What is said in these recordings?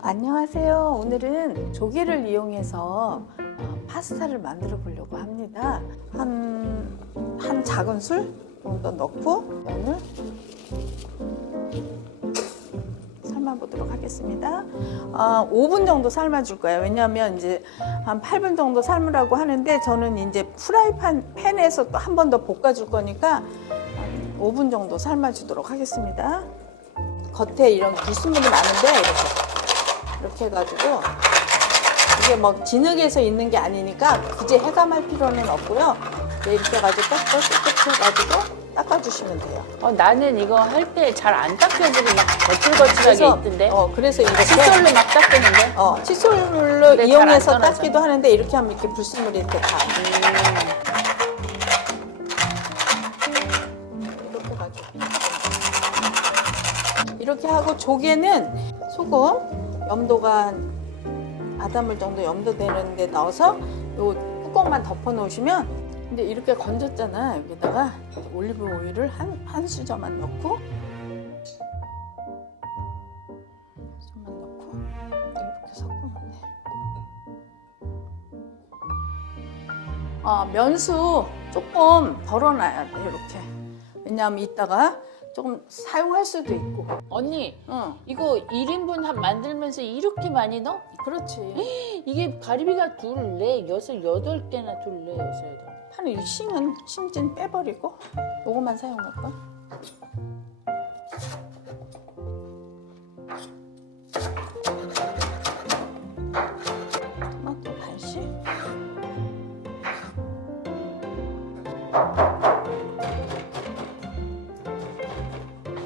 안녕하세요. 오늘은 조개를 이용해서 파스타를 만들어 보려고 합니다. 한 작은 술 정도 넣고 면을 삶아 보도록 하겠습니다. 5분 정도 삶아 줄 거예요. 왜냐하면 이제 한 8분 정도 삶으라고 하는데 저는 이제 팬에서 또 한 번 더 볶아 줄 거니까 5분 정도 삶아 주도록 하겠습니다. 겉에 이런 불순물이 많은데 이렇게 해가지고 이게 뭐 진흙에서 있는 게 아니니까 굳이 해감할 필요는 없고요. 이렇게 해가지고 깨끗해가지고 닦아주시면 돼요. 나는 이거 할 때 잘 안 닦여지고 막 거칠거칠하게 있던데. 그래서 이렇게 칫솔로 막 닦였는데. 칫솔로 근데 이용해서 잘안 닦기도 하는데 이렇게 하면 이렇게 불순물이 이렇게 다. 이렇게 해가지고 이렇게 하고 조개는 소금, 염도가 한 바닷물 정도 염도되는 데 넣어서 요 뚜껑만 덮어 놓으시면, 근데 이렇게 건졌잖아. 여기다가 올리브 오일을 한 수저만 넣고 이렇게 섞으면 돼. 면수 조금 덜어놔야 돼. 이렇게. 왜냐하면 이따가 조금 사용할 수도 있고. 언니, 응, 이거 1인분 만들면서 이렇게 많이 넣어? 그렇지. 이게 가리비가 둘, 넷, 여섯, 8개나 둘, 넷, 여섯, 여덟. 하는 이 심진 빼버리고 요거만 사용할 거야. 토마토 반씩.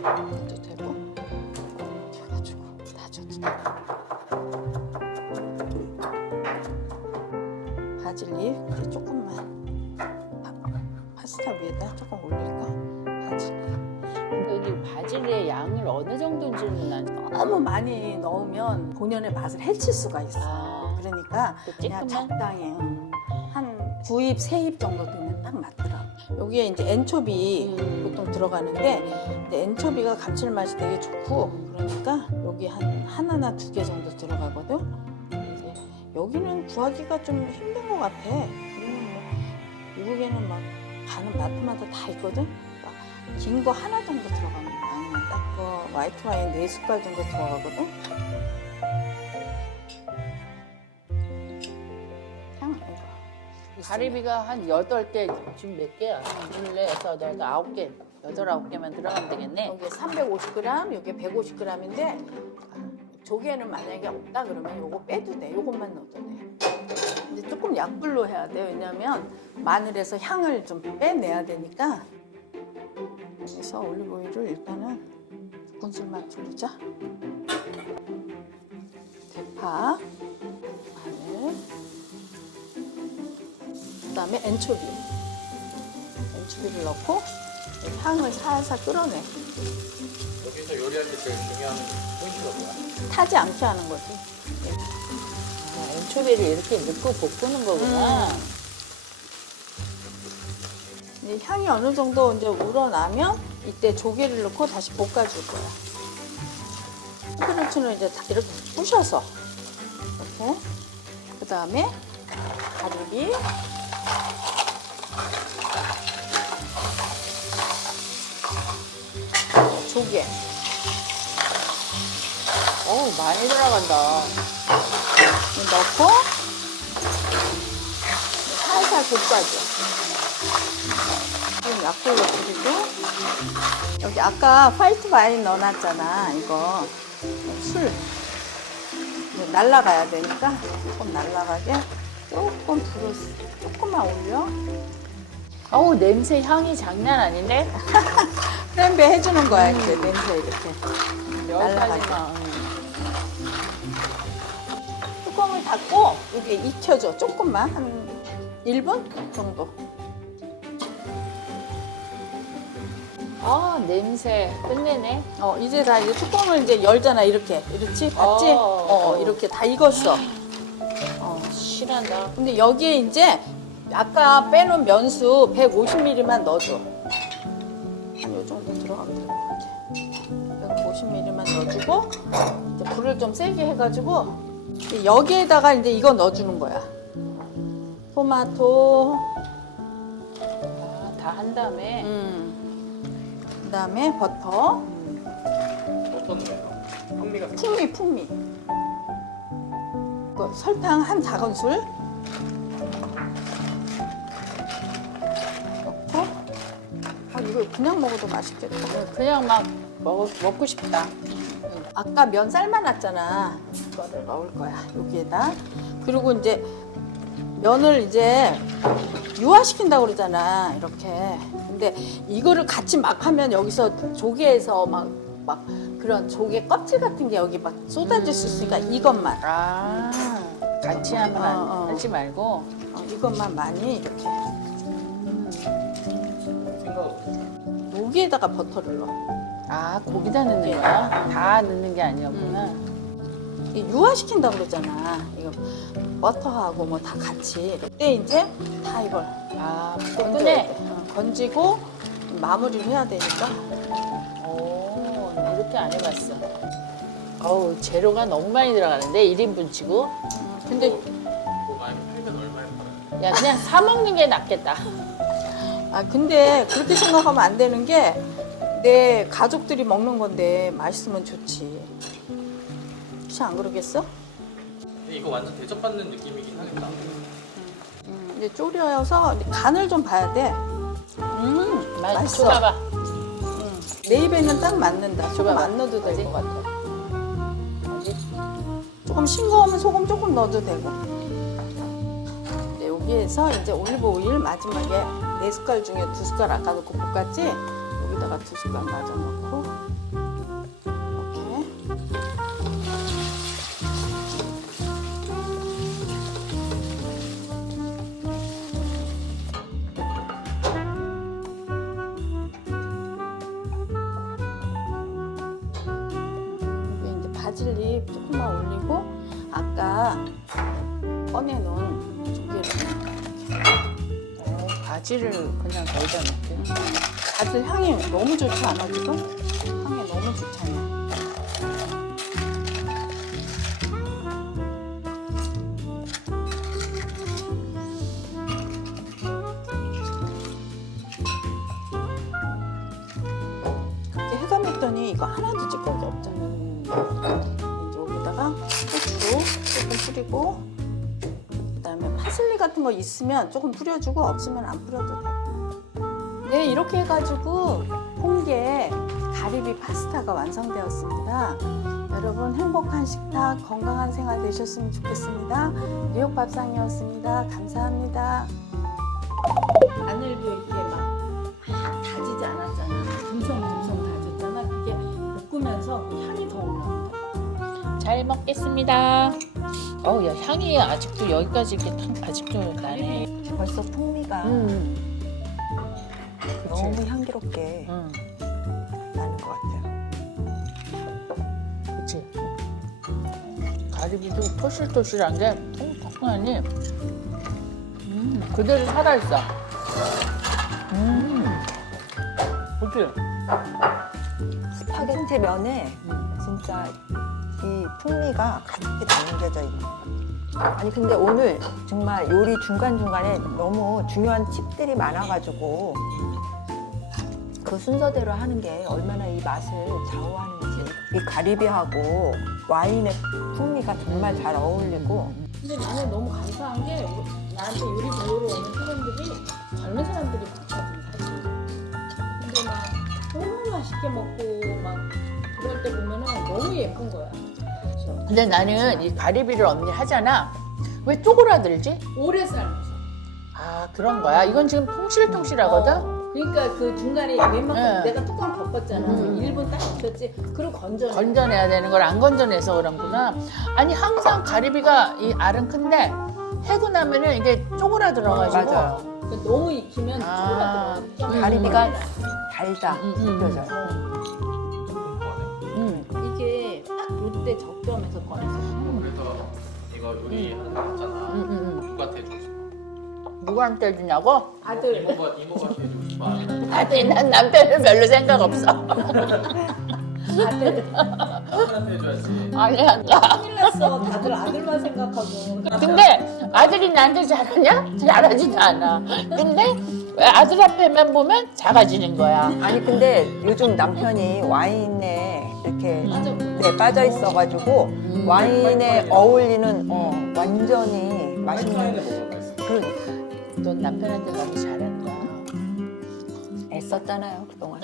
넣어도 되고 이렇게 해가지고 다져도 되고. 바질잎 이제 조금만 파스타 위에다 조금 올릴까? 바질잎. 근데 언니 바질의 양을 어느 정도인지는 난. 너무 많이 넣으면 본연의 맛을 해칠 수가 있어. 그러니까 그냥 적당히 한 2입, 3입 정도 되면 딱 맞더라. 여기에 이제 엔초비 보통 들어가는데, 근데 엔초비가 감칠맛이 되게 좋고 그러니까 여기 하나나 2개 정도 들어가거든. 근데 여기는 구하기가 좀 힘든 것 같아. 우리는 뭐 미국에는 막 가는 마트마다 다 있거든. 긴 거 하나 정도 들어가면 아니면 딱 그 화이트 와인 4숟갈 정도 들어가거든. 향 이거. 가리비가 한 8개, 지금 몇 개야? 둘, 넷, 여섯, 여덟, 9개. 8, 9개만 들어가면 되겠네. 여기 350g, 여기 150g인데 조개는 만약에 없다 그러면 요거 빼도 돼. 요것만 넣어도 돼. 근데 조금 약불로 해야 돼. 왜냐면 마늘에서 향을 좀 빼내야 되니까. 그래서 올리브오일을 일단은 2큰술만 두르자. 대파, 마늘, 그다음에 엔초비. 엔초비를 넣고 향을 살살 끌어내. 여기서 요리할 때 제일 중요한 포인트가 뭐야? 타지 않게 하는 거지. 엔초비를 이렇게 넣고 볶는 거구나. 이제 향이 어느 정도 이제 우러나면 이때 조개를 넣고 다시 볶아줄 거야. 스프루츠는 이제 다 이렇게 부셔서 이렇게. 그 다음에 가리비, 조개. 많이 들어간다. 넣고 살살 볶아줘. 지금 약불로 끓이고, 여기 아까 화이트 와인 넣어놨잖아. 이거 술 이제 날라가야 되니까 조금 날라가게 조금 불을 조금만 올려. 냄새 향이 장난 아닌데? 프렌베 해주는 거야. 이렇게 냄새 이렇게 날라가게. 여기까지만. 뚜껑을 닫고 이게 익혀줘. 조금만 한 1분 정도. 냄새 끝내네. 이제 다 이제 뚜껑을 이제 열잖아. 이렇게. 이렇지? 봤지? 이렇게 다 익었어. 실한다. 근데 여기에 이제 아까 빼놓은 면수 150ml만 넣어줘. 한 요 정도 들어가면 될 것 같아. 150ml만 넣어주고 해가지고 이제 불을 좀 세게 해가지고 여기에다가 이제 이거 넣어주는 거야. 토마토. 다 한 다음에 그다음에 버터. 어떤 거예요? 풍미가 풍미. 그 설탕 한 작은술 넣고. 아 이거 그냥 먹어도 맛있겠다. 그냥 막 먹고 싶다. 아까 면 삶아놨잖아. 이거를 넣을 거야. 여기에다. 그리고 이제 면을 이제 유화시킨다고 그러잖아. 이렇게. 근데 이거를 같이 막 하면 여기서 조개에서 막 그런 조개 껍질 같은 게 여기 막 쏟아질 수 있으니까 이것만. 아, 같이 하면 하지 말고. 이것만 많이 이렇게. 생각 없어요. 여기에다가 버터를 넣어. 아, 거기다 넣는 거야? 다 넣는 게 아니었구나. 이게 유화시킨다고 그러잖아. 이거 버터하고 뭐 다 같이. 그때 이제 다 이걸 아, 건져야 꺼내. 돼. 건지고 마무리를 해야 되니까. 오, 이렇게 안 해봤어. 어우, 재료가 너무 많이 들어가는데 1인분 치고. 근데 뭐 많이 팔면 얼마에 팔아요? 야, 그냥 사 먹는 게 낫겠다. 근데 그렇게 생각하면 안 되는 게 내 가족들이 먹는 건데 맛있으면 좋지. 혹시 안 그러겠어? 근데 이거 완전 대접받는 느낌이긴 하겠다. 이제 졸여서 간을 좀 봐야 돼. 맛있어. 줘봐봐. 내 입에는 딱 맞는다. 소금 줘봐봐. 안 넣어도 될 어디? 것 같아. 어디? 조금 싱거우면 소금 조금 넣어도 되고. 이제 여기에서 이제 올리브 오일 마지막에 4숟갈 중에 2숟갈 아까 넣고 볶았지? 여기다가 2숟갈 마저 넣고 이렇게. 여기 이제 바질잎 조금만 올리고 아까 꺼내놓은 조개를 바지를 그냥 거기다 넣게. 바질 향이 너무 좋지 않아 지금? 향이 너무 좋잖아. 그렇게 해감했더니 이거 하나도 찌꺼기 없잖아. 이제 여기다가 고추 조금 뿌리고 그다음에 파슬리 같은 거 있으면 조금 뿌려주고 없으면 안 뿌려도 돼. 네, 이렇게 해가지고 홍게 가리비 파스타가 완성되었습니다. 여러분 행복한 식탁, 건강한 생활 되셨으면 좋겠습니다. 뉴욕 밥상이었습니다. 감사합니다. 마늘도 이렇게 막 다지지 않았잖아. 듬성듬성 다졌잖아. 그게 볶으면서 그 향이 더 올라온다. 잘 먹겠습니다. 어우, 야, 향이 아직도 여기까지 이렇게 아직도 나네. 벌써 풍미가 너무 향기롭게 나는 것 같아요. 그치? 가리비도 토실토실한 게 통통하니 그대로 살아있어. 그치? 스파게티 면에 진짜 이 풍미가 가득히 담겨져 있는 것 같아요. 아니 근데 오늘 정말 요리 중간중간에 너무 중요한 팁들이 많아가지고 그 순서대로 하는 게 얼마나 이 맛을 좌우하는지, 이 가리비하고 와인의 풍미가 정말 잘 어울리고. 근데 나는 너무 감사한 게 나한테 요리 배우러 오는 사람들이 젊은 사람들이 많거든 사실. 근데 막 너무 맛있게 먹고 막 그럴 때 보면은 너무 예쁜 거야. 그래서 근데 나는 이 가리비를 언니 하잖아. 왜 쪼그라들지? 오래 삶아서. 아, 그런 거야? 이건 지금 통실통실하거든? 그러니까 그 중간에 웬만큼 네. 내가 뚜껑 덮었잖아. 1분 딱 익혔지. 그리고 건져. 건져내야 되는 걸 안 건져내서 그런구나. 아니, 항상 가리비가 이 알은 큰데 해고 나면은 이게 쪼그라들어가지고. 맞아요. 그러니까 너무 익히면 아, 쪼그라들어. 가리비가 달다 느껴져요. 이게 딱 이때 적점에서 꺼내서. 그래서 이거 요리하는 거 있잖아. 누구한테 해주고 싶어? 누구한테 해주냐고? 아들. 이모가 해주고 싶어? 아니, 난 남편은 별로 생각 없어. 다들 남편한테 해줘야지. 아니야. 큰일 났어. 다들 아들만 생각하고. 근데 아들이 나한테 잘하냐? 잘하지도 않아. 근데 왜 아들 앞에만 보면 작아지는 거야. 아니 근데 요즘 남편이 와인에 이렇게 빠져 있어가지고 와인에 어울리는 완전히 맛있는 와인에 먹으면 맛있어. 그러니까 넌 남편한테 너무 잘하는 거야. 애썼잖아요 그동안.